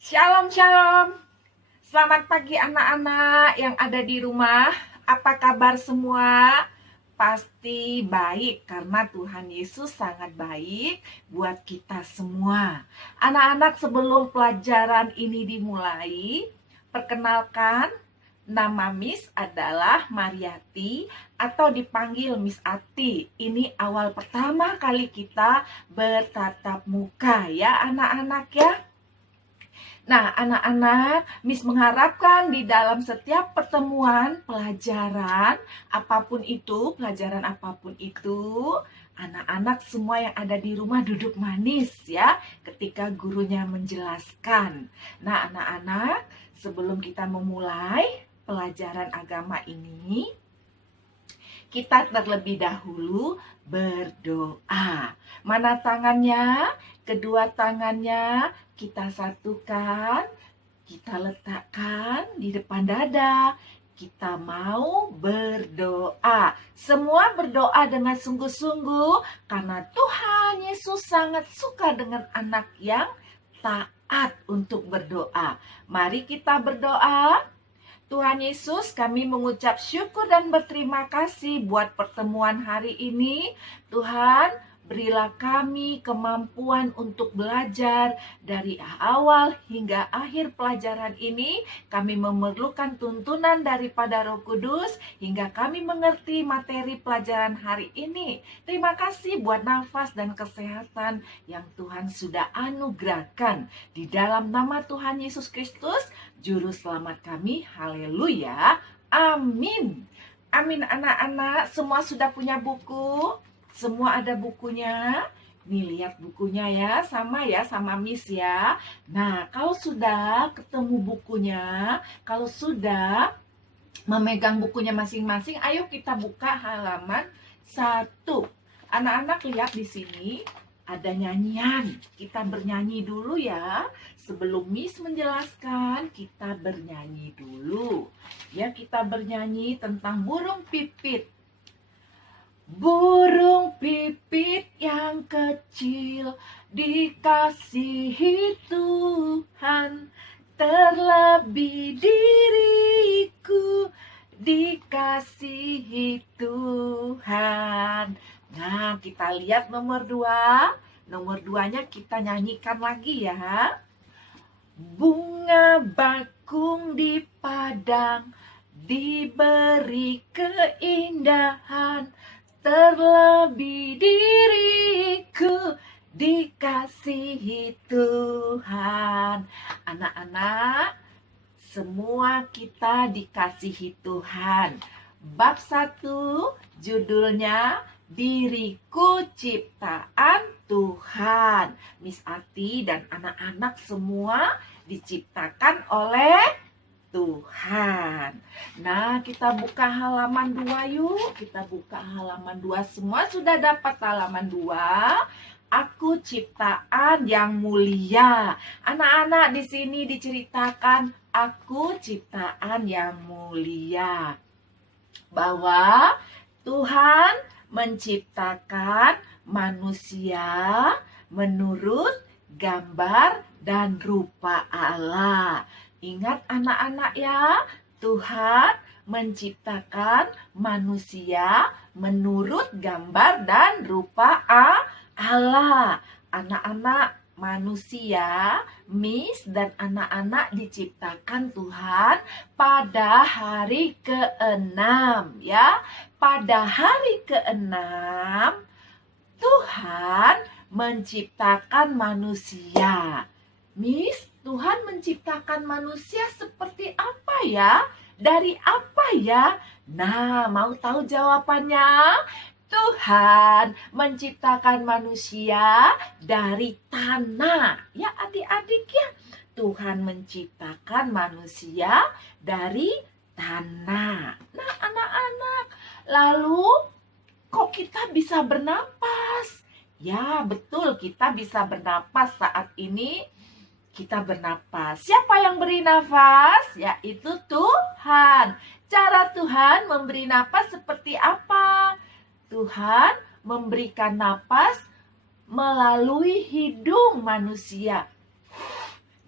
Shalom, shalom. Selamat pagi anak-anak yang ada di rumah. Apa kabar semua? Pasti baik karena Tuhan Yesus sangat baik buat kita semua. Anak-anak, sebelum pelajaran ini dimulai, perkenalkan, nama Miss adalah Mariati atau dipanggil Miss Ati. Ini awal pertama kali kita bertatap muka ya anak-anak ya. Nah, anak-anak, Miss mengharapkan di dalam setiap pertemuan pelajaran apapun itu, anak-anak semua yang ada di rumah duduk manis ya ketika gurunya menjelaskan. Nah, anak-anak, sebelum kita memulai pelajaran agama ini, kita terlebih dahulu berdoa. Mana tangannya? Kedua tangannya kita satukan, kita letakkan di depan dada. Kita mau berdoa. Semua berdoa dengan sungguh-sungguh karena Tuhan Yesus sangat suka dengan anak yang taat untuk berdoa. Mari kita berdoa. Tuhan Yesus, kami mengucap syukur dan berterima kasih buat pertemuan hari ini. Tuhan, berilah kami kemampuan untuk belajar dari awal hingga akhir pelajaran ini. Kami memerlukan tuntunan daripada Roh Kudus hingga kami mengerti materi pelajaran hari ini. Terima kasih buat nafas dan kesehatan yang Tuhan sudah anugerahkan. Di dalam nama Tuhan Yesus Kristus, Juru Selamat kami, haleluya, amin. Amin anak-anak, semua sudah punya buku? Semua ada bukunya? Nih lihat bukunya ya, sama Miss ya. Nah, kalau sudah ketemu bukunya, kalau sudah memegang bukunya masing-masing, ayo kita buka halaman 1. Anak-anak lihat di sini ada nyanyian. Kita bernyanyi dulu ya. Sebelum Miss menjelaskan, kita bernyanyi dulu. Ya, kita bernyanyi tentang burung pipit. Burung pipit yang kecil dikasihi Tuhan, terlebih diriku dikasihi Tuhan. Nah, kita lihat nomor 2. Nomor 2-nya kita nyanyikan lagi ya. Bunga bakung di padang diberi keindahan, terlebih diriku dikasihi Tuhan. Anak-anak, semua kita dikasihi Tuhan. Bab 1 judulnya Diriku Ciptaan Tuhan. Miss Ati dan anak-anak semua diciptakan oleh Tuhan. Nah, kita buka halaman 2 yuk. Kita buka halaman 2. Semua sudah dapat halaman 2. Aku ciptaan yang mulia. Anak-anak di sini diceritakan aku ciptaan yang mulia. Bahwa Tuhan menciptakan manusia menurut gambar dan rupa Allah. Ingat anak-anak ya, Tuhan menciptakan manusia menurut gambar dan rupa Allah. Anak-anak manusia, Miss dan anak-anak diciptakan Tuhan pada hari ke-6 ya. Pada hari ke-6 Tuhan menciptakan manusia. Miss, Tuhan menciptakan manusia seperti apa ya? Dari apa ya? Nah, mau tahu jawabannya? Tuhan menciptakan manusia dari tanah. Ya adik-adik ya, Tuhan menciptakan manusia dari tanah. Nah anak-anak, lalu kok kita bisa bernapas? Ya betul, kita bisa bernapas saat ini. Kita bernapas. Siapa yang beri nafas? Yaitu Tuhan. Cara Tuhan memberi nafas seperti apa? Tuhan memberikan nafas melalui hidung manusia.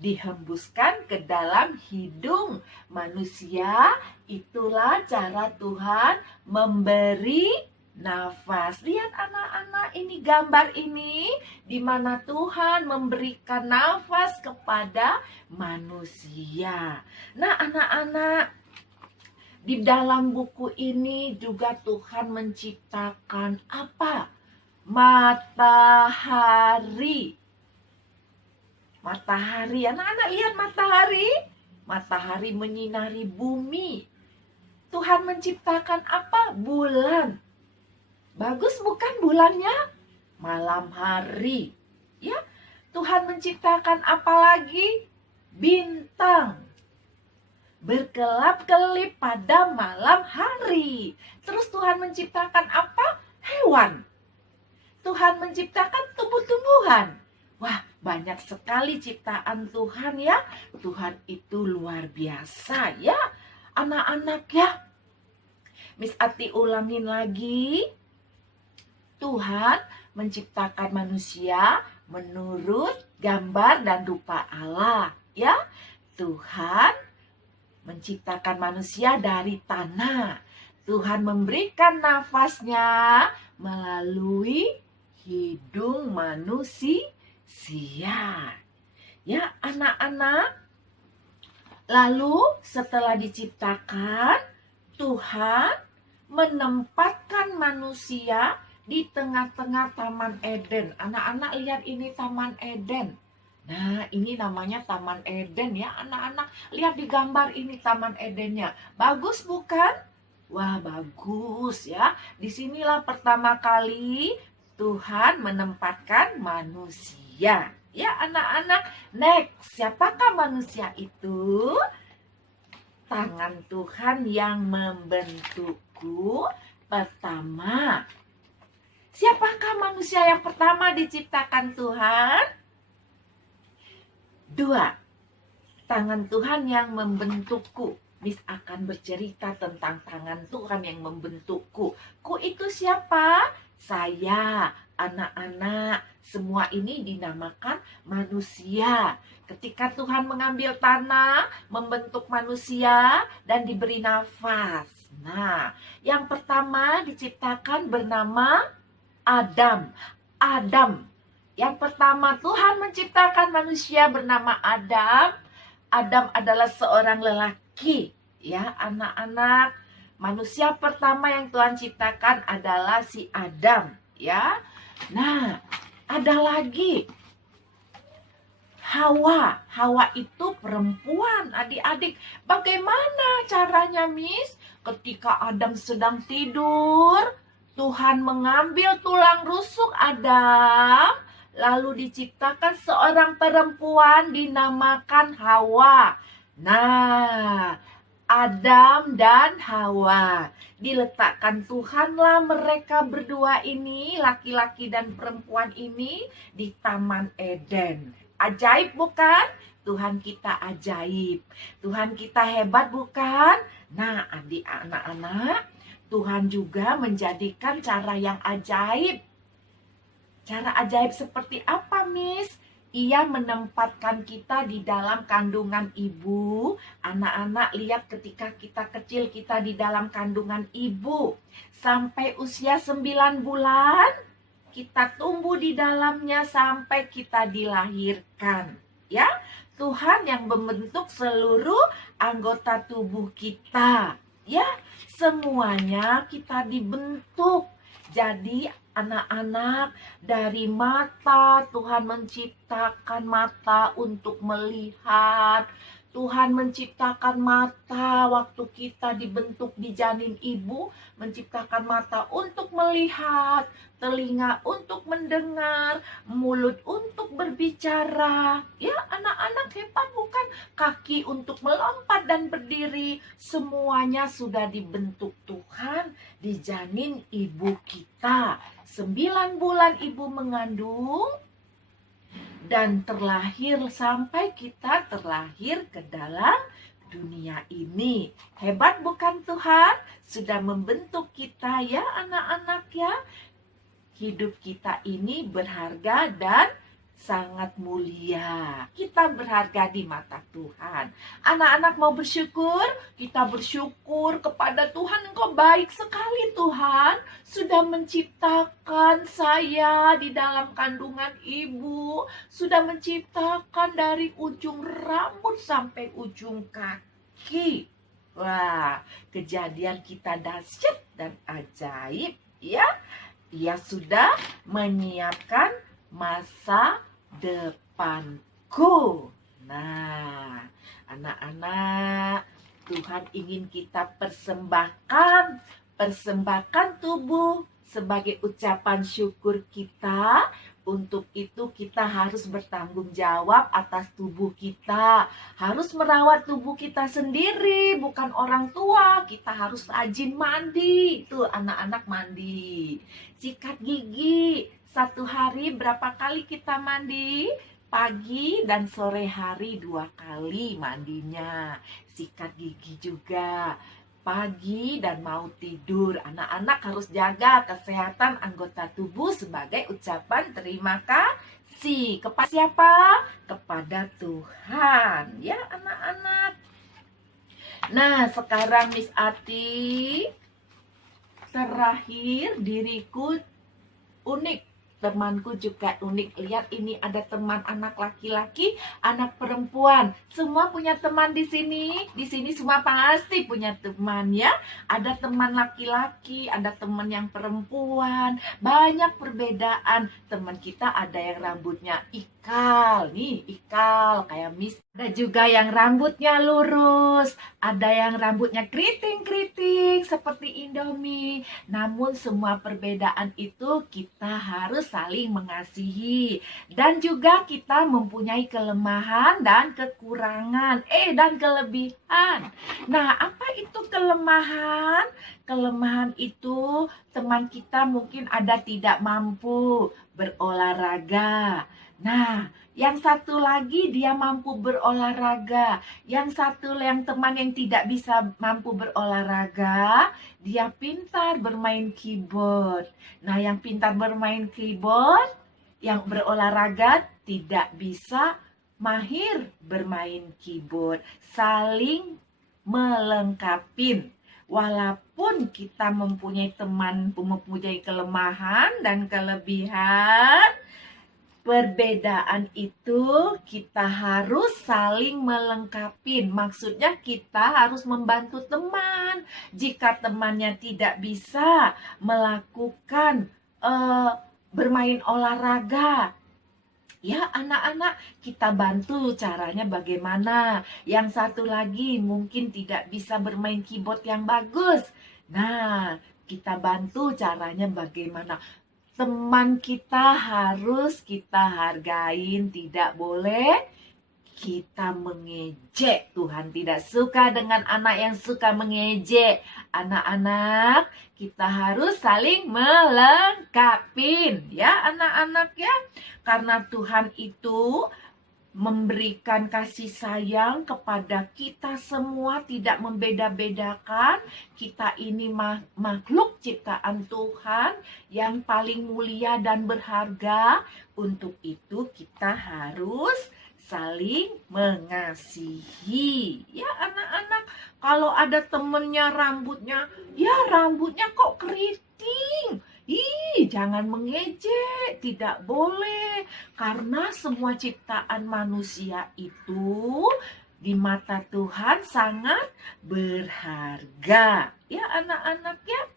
dihembuskan ke dalam hidung manusia. Itulah cara Tuhan memberi nafas. Lihat anak-anak, ini gambar ini di mana Tuhan memberikan nafas kepada manusia. Nah, anak-anak, di dalam buku ini juga Tuhan menciptakan apa? Matahari. Matahari, anak-anak lihat matahari. Matahari menyinari bumi. Tuhan menciptakan apa? Bulan. Bagus bukan bulannya? Malam hari. Ya, Tuhan menciptakan apa lagi? Bintang. Berkelap-kelip pada malam hari. Terus Tuhan menciptakan apa? Hewan. Tuhan menciptakan tumbuh-tumbuhan. Wah, banyak sekali ciptaan Tuhan ya. Tuhan itu luar biasa ya. Anak-anak ya. Miss Ati ulangin lagi. Tuhan menciptakan manusia menurut gambar dan rupa Allah ya. Tuhan menciptakan manusia dari tanah. Tuhan memberikan nafasnya melalui hidung manusia. Ya, anak-anak. Lalu setelah diciptakan, Tuhan menempatkan manusia di tengah-tengah Taman Eden. Anak-anak lihat ini Taman Eden. Nah, ini namanya Taman Eden ya, anak-anak. Lihat di gambar ini Taman Edennya. Bagus bukan? Wah, bagus ya. Disinilah pertama kali Tuhan menempatkan manusia. Ya, anak-anak. Next, siapakah manusia itu? Tangan Tuhan yang membentukku pertama. Siapakah manusia yang pertama diciptakan Tuhan? 2. Tangan Tuhan yang membentukku. Miss akan bercerita tentang tangan Tuhan yang membentukku. Ku itu siapa? Saya, anak-anak. Semua ini dinamakan manusia. Ketika Tuhan mengambil tanah, membentuk manusia, dan diberi nafas. Nah, yang pertama diciptakan bernama Adam. Adam. Yang pertama Tuhan menciptakan manusia bernama Adam. Adam adalah seorang lelaki. Ya, anak-anak. Manusia pertama yang Tuhan ciptakan adalah si Adam. Ya. Nah, ada lagi Hawa. Hawa itu perempuan, adik-adik. Bagaimana caranya, Miss? Ketika Adam sedang tidur, Tuhan mengambil tulang rusuk Adam, lalu diciptakan seorang perempuan dinamakan Hawa. Nah, Adam dan Hawa. Diletakkan Tuhanlah mereka berdua ini, laki-laki dan perempuan ini, di Taman Eden. Ajaib bukan? Tuhan kita ajaib. Tuhan kita hebat bukan? Nah, anak-anak, Tuhan juga menjadikan cara yang ajaib. Cara ajaib seperti apa, Miss? Ia menempatkan kita di dalam kandungan ibu. Anak-anak lihat ketika kita kecil, kita di dalam kandungan ibu. Sampai usia 9 bulan, kita tumbuh di dalamnya sampai kita dilahirkan. Ya, Tuhan yang membentuk seluruh anggota tubuh kita. Ya, semuanya kita dibentuk. Jadi anak-anak, dari mata Tuhan menciptakan mata untuk melihat. Tuhan menciptakan mata waktu kita dibentuk di janin ibu, menciptakan mata untuk melihat, telinga untuk mendengar, mulut untuk berbicara. Ya, anak-anak hebat bukan? Kaki untuk melompat dan berdiri. Semuanya sudah dibentuk Tuhan di janin ibu kita. 9 bulan ibu mengandung dan terlahir sampai kita terlahir ke dalam dunia ini. Hebat bukan Tuhan? Sudah membentuk kita ya anak-anak ya. Hidup kita ini berharga dan sangat mulia. Kita berharga di mata Tuhan. Anak-anak mau bersyukur? Kita bersyukur kepada Tuhan. Engkau baik sekali Tuhan. Sudah menciptakan saya di dalam kandungan ibu. Sudah menciptakan dari ujung rambut sampai ujung kaki. Wah, kejadian kita dahsyat dan ajaib ya. Dia sudah menyiapkan masa depanku. Nah, anak-anak, Tuhan ingin kita persembahkan tubuh sebagai ucapan syukur kita. Untuk itu kita harus bertanggung jawab atas tubuh kita. Harus merawat tubuh kita sendiri, bukan orang tua. Kita harus rajin mandi. Tuh anak-anak mandi. Sikat gigi. Satu hari berapa kali kita mandi? Pagi dan sore hari 2 kali mandinya. Sikat gigi juga. Pagi dan mau tidur. Anak-anak harus jaga kesehatan anggota tubuh sebagai ucapan terima kasih. Kepada siapa? Kepada Tuhan. Ya anak-anak. Nah sekarang Miss Ati, terakhir diriku unik. Temanku juga unik. Lihat ini ada teman anak laki-laki, anak perempuan. Semua punya teman di sini. Di sini semua pasti punya teman ya. Ada teman laki-laki, ada teman yang perempuan. Banyak perbedaan. Teman kita ada yang rambutnya ikal. Nih, ikal kayak Miss. Ada juga yang rambutnya lurus. Ada yang rambutnya keriting-keriting seperti Indomie. Namun semua perbedaan itu kita harus saling mengasihi. Dan juga kita mempunyai kelemahan dan kekurangan. Dan kelebihan. Nah, apa itu kelemahan? Kelemahan itu teman kita mungkin ada tidak mampu berolahraga. Nah, yang satu lagi dia mampu berolahraga. Yang satu yang teman yang tidak bisa mampu berolahraga, dia pintar bermain keyboard. Nah, yang pintar bermain keyboard, yang berolahraga tidak bisa mahir bermain keyboard. Saling melengkapi. Walaupun kita mempunyai teman, mempunyai kelemahan dan kelebihan, perbedaan itu kita harus saling melengkapi. Maksudnya kita harus membantu teman. Jika temannya tidak bisa melakukan bermain olahraga, ya anak-anak kita bantu caranya bagaimana. Yang satu lagi mungkin tidak bisa bermain keyboard yang bagus. Nah, kita bantu caranya bagaimana. Teman kita harus kita hargain, tidak boleh kita mengejek. Tuhan tidak suka dengan anak yang suka mengejek. Anak-anak, kita harus saling melengkapi. Ya anak-anak ya. Karena Tuhan itu memberikan kasih sayang kepada kita semua, tidak membeda-bedakan. Kita ini makhluk ciptaan Tuhan yang paling mulia dan berharga. Untuk itu kita harus saling mengasihi. Ya anak-anak, kalau ada temennya rambutnya kok keriting. Jangan mengejek, tidak boleh. Karena semua ciptaan manusia itu di mata Tuhan sangat berharga. Ya anak-anak ya.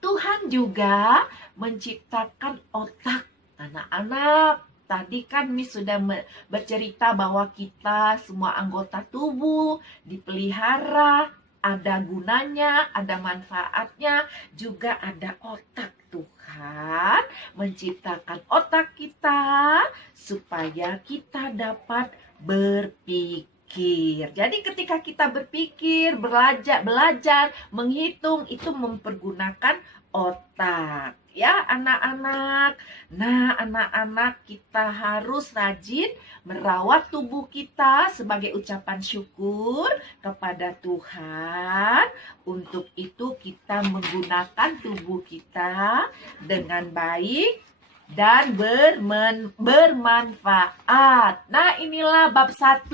Tuhan juga menciptakan otak. Anak-anak, tadi kan Miss sudah bercerita bahwa kita semua anggota tubuh dipelihara, ada gunanya, ada manfaatnya, juga ada otak. Tuhan menciptakan otak kita supaya kita dapat berpikir. Jadi ketika kita berpikir, belajar, menghitung, itu mempergunakan otak. Ya anak-anak. Nah anak-anak, kita harus rajin merawat tubuh kita sebagai ucapan syukur kepada Tuhan. Untuk itu kita menggunakan tubuh kita dengan baik, dan bermanfaat. Nah, inilah bab 1,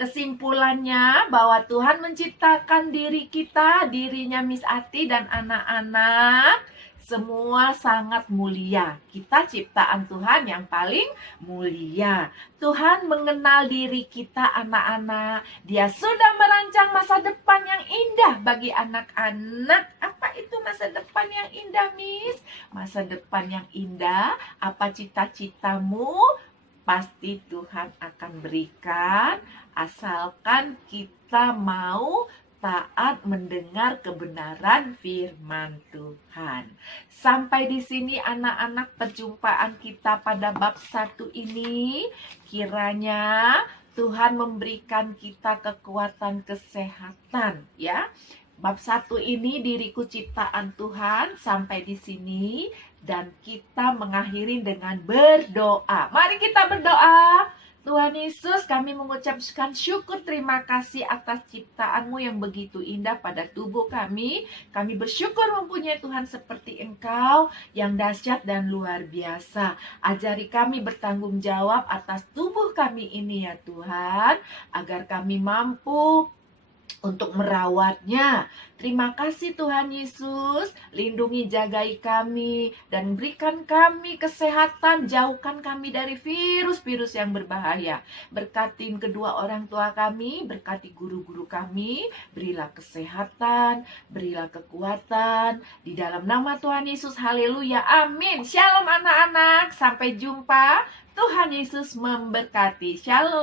kesimpulannya bahwa Tuhan menciptakan dirinya Miss Ati dan anak-anak semua sangat mulia. Kita ciptaan Tuhan yang paling mulia. Tuhan mengenal diri kita anak-anak. Dia sudah merancang masa depan yang indah bagi anak-anak. Apa itu masa depan yang indah, Miss? Masa depan yang indah, apa cita-citamu? Pasti Tuhan akan berikan, asalkan kita mau taat mendengar kebenaran firman Tuhan. Sampai di sini anak-anak perjumpaan kita pada bab 1 ini. Kiranya Tuhan memberikan kita kekuatan kesehatan ya. Bab 1 ini diriku ciptaan Tuhan sampai di sini dan kita mengakhiri dengan berdoa. Mari kita berdoa. Tuhan Yesus, kami mengucapkan syukur terima kasih atas ciptaan-Mu yang begitu indah pada tubuh kami. Kami bersyukur mempunyai Tuhan seperti Engkau yang dahsyat dan luar biasa. Ajari kami bertanggung jawab atas tubuh kami ini ya Tuhan, agar kami mampu untuk merawatnya. Terima kasih Tuhan Yesus, lindungi jagai kami dan berikan kami kesehatan, jauhkan kami dari virus-virus yang berbahaya. Berkatin kedua orang tua kami, berkati guru-guru kami, berilah kesehatan, berilah kekuatan, di dalam nama Tuhan Yesus, haleluya, amin. Shalom anak-anak, sampai jumpa, Tuhan Yesus memberkati, shalom.